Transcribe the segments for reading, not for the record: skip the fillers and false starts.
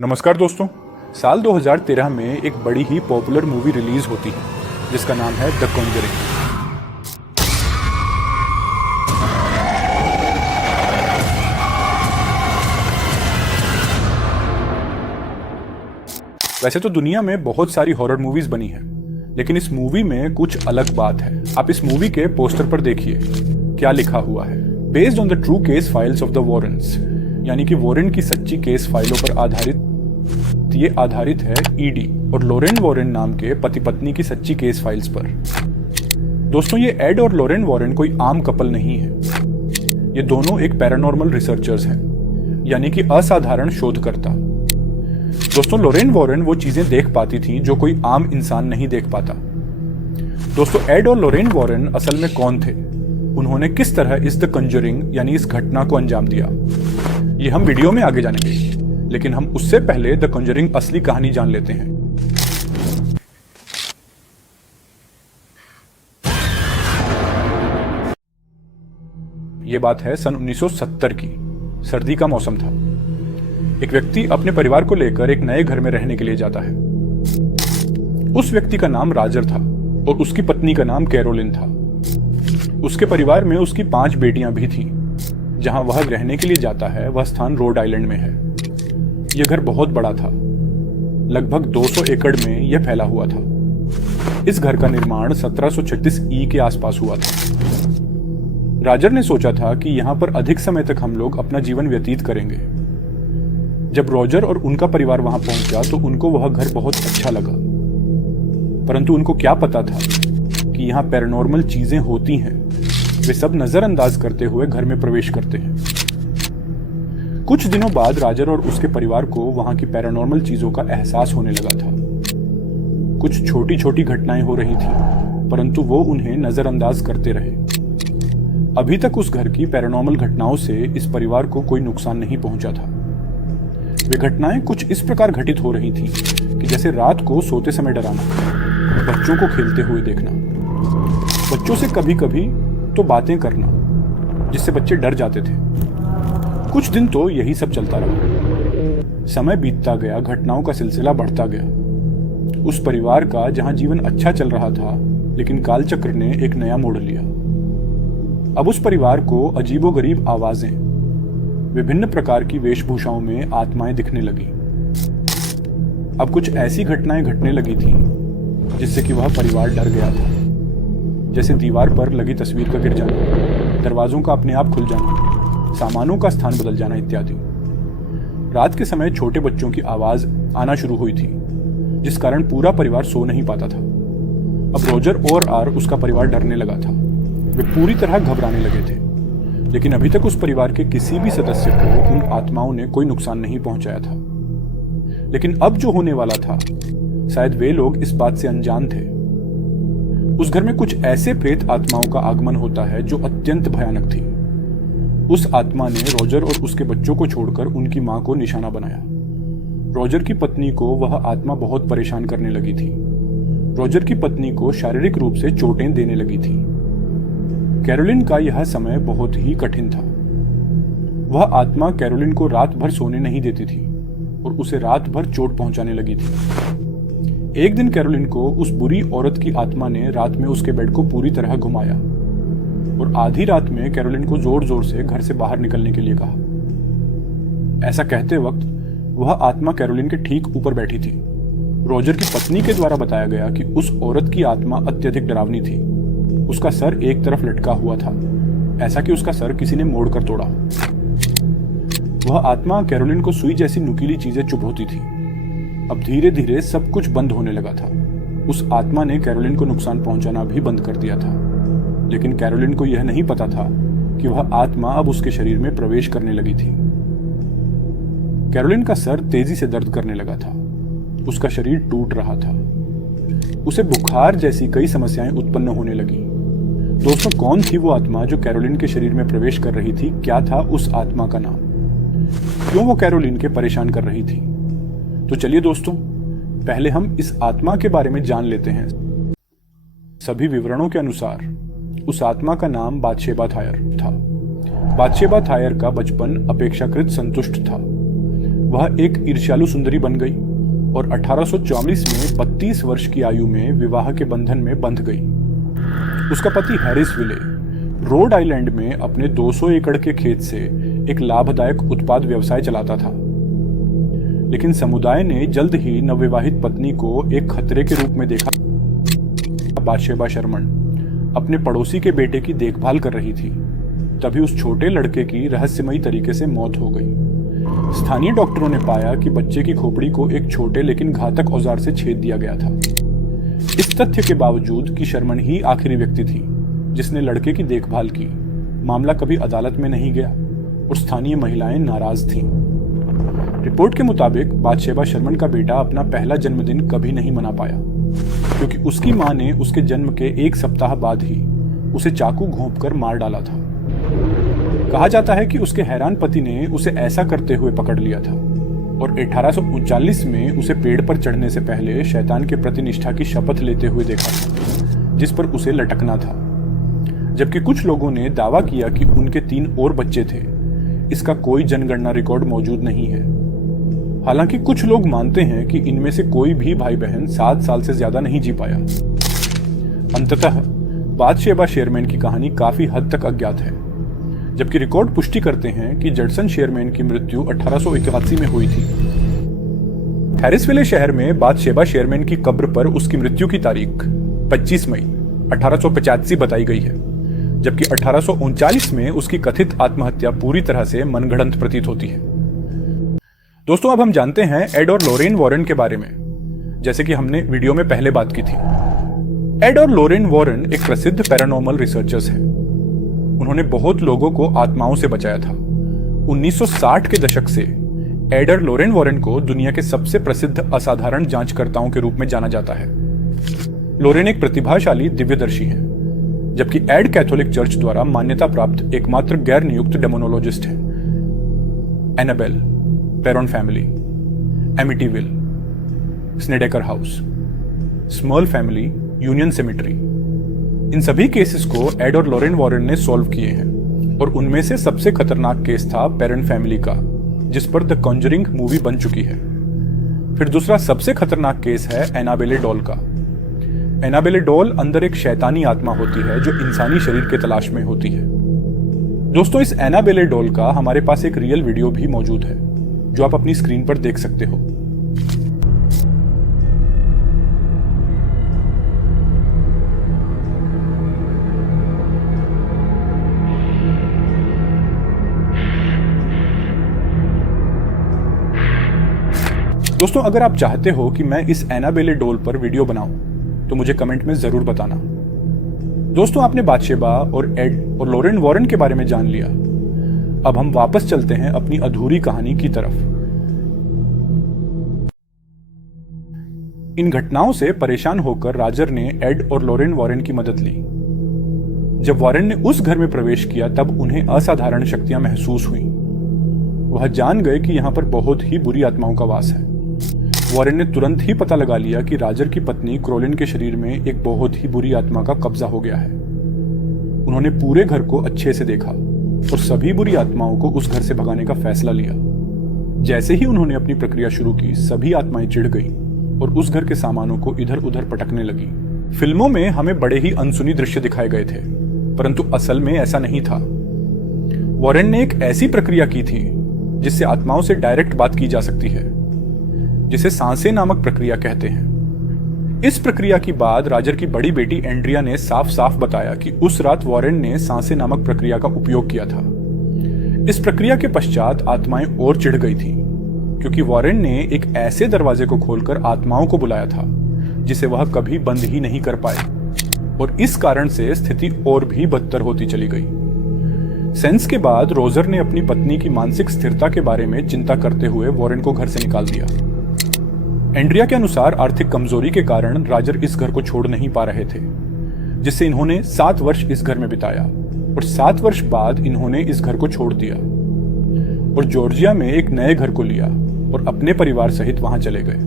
नमस्कार दोस्तों। साल 2013 में एक बड़ी ही पॉपुलर मूवी रिलीज होती है जिसका नाम है द कॉन्जरिंग। वैसे तो दुनिया में बहुत सारी हॉरर मूवीज बनी है, लेकिन इस मूवी में कुछ अलग बात है। आप इस मूवी के पोस्टर पर देखिए क्या लिखा हुआ है। Based on the true case files of the Warren's, यानी कि वॉरेन की सच्ची केस फाइलों पर आधारित है ईडी और लोरेन वॉरेन नाम के पति पत्नी की सच्ची केस फाइल्स पर। दोस्तों, ये एड और लोरेन वॉरेन कोई आम कपल नहीं है। ये दोनों एक पैरानॉर्मल रिसर्चर्स हैं, यानी कि असाधारण शोधकर्ता। दोस्तों, लोरेन वॉरेन वो चीजें देख पाती थी जो कोई आम इंसान नहीं देख पाता। दोस्तों, एड और लोरेन वॉरेन असल में कौन थे? उन्होंने किस तरह इस द कॉन्जरिंग यानी इस घटना को अंजाम दिया, ये हम वीडियो में आगे जानेंगे। लेकिन हम उससे पहले द कॉन्जरिंग असली कहानी जान लेते हैं। यह बात है सन 1970 की। सर्दी का मौसम था। एक व्यक्ति अपने परिवार को लेकर एक नए घर में रहने के लिए जाता है। उस व्यक्ति का नाम राजर था और उसकी पत्नी का नाम कैरोलिन था। उसके परिवार में उसकी 5 बेटियां भी थीं। जहां वह रहने के लिए जाता है वह स्थान रोड आइलैंड में है। यह घर बहुत बड़ा था, लगभग 200 एकड़ में यह फैला हुआ था। इस घर का निर्माण 1736 ई के आसपास हुआ था। राजर ने सोचा था कि यहां पर अधिक समय तक हम लोग अपना जीवन व्यतीत करेंगे। जब रॉजर और उनका परिवार वहां पहुंचा तो उनको वह घर बहुत अच्छा लगा, परंतु उनको क्या पता था कि यहां पैरानॉर्मल चीजें होती हैं। वे सब नजरअंदाज करते हुए घर में प्रवेश करते हैं। कुछ दिनों बाद राजर और उसके परिवार को वहां की पैरानॉर्मल चीजों का एहसास होने लगा था। कुछ छोटी छोटी घटनाएं हो रही थी, परंतु वो उन्हें नजरअंदाज करते रहे। अभी तक उस घर की पैरानॉर्मल घटनाओं से इस परिवार को कोई नुकसान नहीं पहुंचा था। वे घटनाएं कुछ इस प्रकार घटित हो रही थीं कि जैसे रात को सोते समय डराना, बच्चों को खेलते हुए देखना, बच्चों से कभी कभी तो बातें करना जिससे बच्चे डर जाते थे। कुछ दिन तो यही सब चलता रहा। समय बीतता गया, घटनाओं का सिलसिला बढ़ता गया। उस परिवार का जहां जीवन अच्छा चल रहा था, लेकिन कालचक्र ने एक नया मोड़ लिया। अब उस परिवार को अजीबोगरीब आवाजें, विभिन्न प्रकार की वेशभूषाओं में आत्माएं दिखने लगी। अब कुछ ऐसी घटनाएं घटने लगी थी जिससे कि वह परिवार डर गया था। जैसे दीवार पर लगी तस्वीर का गिर जाना, दरवाजों का अपने आप खुल जाना, सामानों का स्थान बदल जाना इत्यादि। रात के समय छोटे बच्चों की आवाज आना शुरू हुई थी, जिस कारण पूरा परिवार सो नहीं पाता था। अब रोजर और उसका परिवार डरने लगा था। वे पूरी तरह घबराने लगे थे, लेकिन अभी तक उस परिवार के किसी भी सदस्य को उन आत्माओं ने कोई नुकसान नहीं पहुंचाया था। लेकिन अब जो होने वाला था, शायद वे लोग इस बात से अनजान थे। उस घर में कुछ ऐसे प्रेत आत्माओं का आगमन होता है जो अत्यंत भयानक थी। उस आत्मा ने रोजर और उसके बच्चों को छोड़कर उनकी मां को निशाना बनाया। रोजर की पत्नी को वह आत्मा बहुत परेशान करने लगी थी। रोजर की पत्नी को शारीरिक रूप से चोटें देने लगी थी। कैरोलिन का यह समय बहुत ही कठिन था। वह आत्मा कैरोलिन को रात भर सोने नहीं देती थी और उसे रात भर चोट पहुंचाने लगी थी। एक दिन कैरोलिन को उस बुरी औरत की आत्मा ने रात में उसके बेड को पूरी तरह घुमाया और आधी रात में कैरोलिन को जोर जोर से घर से बाहर निकलने के लिए कहा। ऐसा कहते वक्त वह आत्मा कैरोलिन के ठीक ऊपर बैठी थी। रोजर की पत्नी के द्वारा बताया गया कि उस औरत की आत्मा अत्यधिक डरावनी थी। उसका सर एक तरफ लटका हुआ था, ऐसा कि उसका सर किसी ने मोड़कर तोड़ा। वह आत्मा कैरोलिन को सुई जैसी नुकीली चीजें चुभोती थी। अब धीरे धीरे सब कुछ बंद होने लगा था। उस आत्मा ने कैरोलिन को नुकसान पहुंचाना भी बंद कर दिया था, लेकिन कैरोलिन को यह नहीं पता था कि वह आत्मा अब उसके शरीर में प्रवेश करने लगी थी। कैरोलिन का सर तेजी से दर्द करने लगा था। उसका शरीर टूट रहा था। उसे बुखार जैसी कई समस्याएं उत्पन्न होने लगी। दोस्तों, कौन थी वो आत्मा जो कैरोलिन के शरीर में प्रवेश कर रही थी? क्या था उस आत्मा का नाम? क्यों वो कैरोलिन के परेशान कर रही थी? तो चलिए दोस्तों, पहले हम इस आत्मा के बारे में जान लेते हैं। सभी विवरणों के अनुसार उस आत्मा का नाम बाथशेबा थायर था। बाथशेबा थायर का बचपन अपेक्षाकृत संतुष्ट था। वह एक ईर्ष्यालु सुंदरी बन गई और 1844 में 32 वर्ष की आयु में विवाह के बंधन में बंध गई। उसका पति हैरिस विले रोड आइलैंड में अपने 200 एकड़ के खेत से एक लाभदायक उत्पाद व्यवसाय चलाता था, लेकिन समुदाय ने जल्द ही नवविवाहित पत्नी को एक खतरे के रूप में देखा। बाथशेबा शर्मन अपने पड़ोसी के बेटे की देखभाल कर रही थी, तभी उस छोटे लड़के की रहस्यमयी तरीके से मौत हो गई। स्थानीय डॉक्टरों ने पाया कि बच्चे की खोपड़ी को एक छोटे लेकिन घातक औजार से छेद दिया गया था। इस तथ्य के बावजूद कि शर्मन ही आखिरी व्यक्ति थी जिसने लड़के की देखभाल की, मामला कभी अदालत में नहीं गया और स्थानीय महिलाएं नाराज थीं। रिपोर्ट के मुताबिक बाथशेबा शर्मन का बेटा अपना पहला जन्मदिन कभी नहीं मना पाया, क्योंकि उसकी मां ने उसके जन्म के एक सप्ताह बाद ही उसे चाकू घोंपकर मार डाला था। कहा जाता है कि उसके हैरान पति ने उसे ऐसा करते हुए पकड़ लिया था और 1839 में उसे पेड़ पर चढ़ने से पहले शैतान के प्रति निष्ठा की शपथ लेते हुए देखा था, जिस पर उसे लटकना था। जबकि कुछ लोगों ने दावा किया कि उनके 3 और बच्चे थे। इसका कोई जनगणना रिकॉर्ड मौजूद नहीं है। हालांकि कुछ लोग मानते हैं कि इनमें से कोई भी भाई बहन 7 साल से ज्यादा नहीं जी पाया। अंततः बाथशेबा शेरमैन की कहानी काफी हद तक अज्ञात है, जबकि रिकॉर्ड पुष्टि करते हैं कि जडसन शेरमैन की मृत्यु 1881 में हुई थी। हैरिसविले शहर में बाथशेबा शेरमैन की कब्र पर उसकी मृत्यु की तारीख 25 मई 1885 बताई गई है, जबकि 1839 में उसकी कथित आत्महत्या पूरी तरह से मनगढ़ंत प्रतीत होती है। दोस्तों, अब हम जानते हैं एड और लॉरेन वॉरेन के बारे में, जैसे कि हमने वीडियो में पहले बात की थी। एड और लॉरेन वॉरेन एक प्रसिद्ध पैरानॉर्मल रिसर्चर्स हैं। उन्होंने बहुत लोगों को आत्माओं से बचाया था। 1960 के दशक से एड और लॉरेन वॉरेन को दुनिया के सबसे प्रसिद्ध असाधारण जांचकर्ताओं के रूप में जाना जाता है। लॉरेन एक प्रतिभाशाली दिव्यदर्शी है, जबकि एड कैथोलिक चर्च द्वारा मान्यता प्राप्त एकमात्र गैर नियुक्त डेमोनोलॉजिस्ट है। Annabelle, Perron family, Amityville, Snedeker house, small family, Union cemetery, इन सभी केसेस को एड और लॉरेन वॉरेन ने सॉल्व किए हैं और उनमें से सबसे खतरनाक केस था पेरेन फैमिली का, जिस पर द कॉन्जरिंग मूवी बन चुकी है। फिर दूसरा सबसे खतरनाक केस है एनाबेले डॉल का। एनाबेले डॉल अंदर एक शैतानी आत्मा होती है जो इंसानी शरीर के तलाश में होती है। दोस्तों, इस एनाबेले डॉल का हमारे पास एक रियल वीडियो भी मौजूद है, जो आप अपनी स्क्रीन पर देख सकते हो। दोस्तों, अगर आप चाहते हो कि मैं इस एनाबेले डॉल पर वीडियो बनाऊं, तो मुझे कमेंट में जरूर बताना। दोस्तों, आपने बाथशेबा और एड और लॉरेन वॉरेन के बारे में जान लिया। अब हम वापस चलते हैं अपनी अधूरी कहानी की तरफ। इन घटनाओं से परेशान होकर राजर ने एड और लॉरेन वॉरेन की मदद ली। जब वॉरेन ने उस घर में प्रवेश किया, तब उन्हें असाधारण शक्तियां महसूस हुई। वह जान गए कि यहां पर बहुत ही बुरी आत्माओं का वास है। वॉरेन ने तुरंत ही पता लगा लिया कि राजर की पत्नी क्रोलिन के शरीर में एक बहुत ही बुरी आत्मा का कब्जा हो गया है। उन्होंने पूरे घर को अच्छे से देखा और सभी बुरी आत्माओं को उस घर से भगाने का फैसला लिया। जैसे ही उन्होंने अपनी प्रक्रिया शुरू की, सभी आत्माएं चिढ़ गईं और उस घर के सामानों को इधर उधर पटकने लगी। फिल्मों में हमें बड़े ही अनसुनी दृश्य दिखाए गए थे, परंतु असल में ऐसा नहीं था। वॉरेन ने एक ऐसी प्रक्रिया की थी जिससे आत्माओं से डायरेक्ट बात की जा सकती है, जिसे सांसे नामक प्रक्रिया कहते हैं। इस प्रक्रिया की बाद राजर की बड़ी बेटी एंड्रिया ने साफ साफ बताया कि उस रात वॉरेन ने सांसे नामक प्रक्रिया का उपयोग किया था। इस प्रक्रिया के पश्चात आत्माएं और चिढ़ गई थीं, क्योंकि वॉरेन ने एक ऐसे दरवाजे को खोलकर आत्माओं को बुलाया था जिसे वह कभी बंद ही नहीं कर पाए, और इस कारण से स्थिति और भी बदतर होती चली गई। सेंस के बाद रोजर ने अपनी पत्नी की मानसिक स्थिरता के बारे में चिंता करते हुए वॉरेन को घर से निकाल दिया। एंड्रिया के अनुसार आर्थिक कमजोरी के कारण राजर इस घर को छोड़ नहीं पा रहे थे, जिससे इन्होंने 7 वर्ष इस घर में बिताया और 7 वर्ष बाद इन्होंने इस घर को छोड़ दिया और जॉर्जिया में एक नए घर को लिया और अपने परिवार सहित वहां चले गए।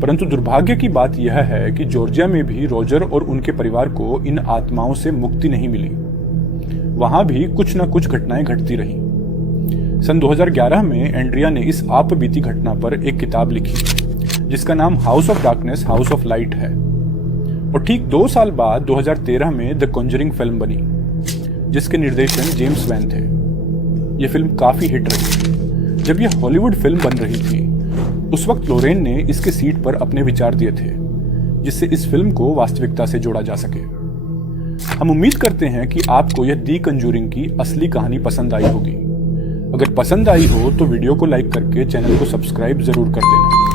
परंतु दुर्भाग्य की बात यह है कि जॉर्जिया में भी रोजर और उनके परिवार को इन आत्माओं से मुक्ति नहीं मिली। वहां भी कुछ न कुछ घटनाएं घटती रहीं। सन 2011 में एंड्रिया ने इस आपबीती घटना पर एक किताब लिखी जिसका नाम house of darkness house of light है। और ठीक 2 साल बाद 2013 में द कॉन्जरिंग फिल्म बनी जिसके निर्देशन जेम्स वैन थे। यह फिल्म काफी हिट रही। जब यह हॉलीवुड फिल्म बन रही थी उस वक्त लोरेन ने इसके सीट पर अपने विचार दिए थे जिससे इस फिल्म को वास्तविकता से जोड़ा जा सके। हम उम्मीद करते हैं कि आपको यह दी कॉन्जरिंग की असली कहानी पसंद आई होगी। अगर पसंद आई हो तो वीडियो को लाइक करके चैनल को सब्सक्राइब जरूर कर देना।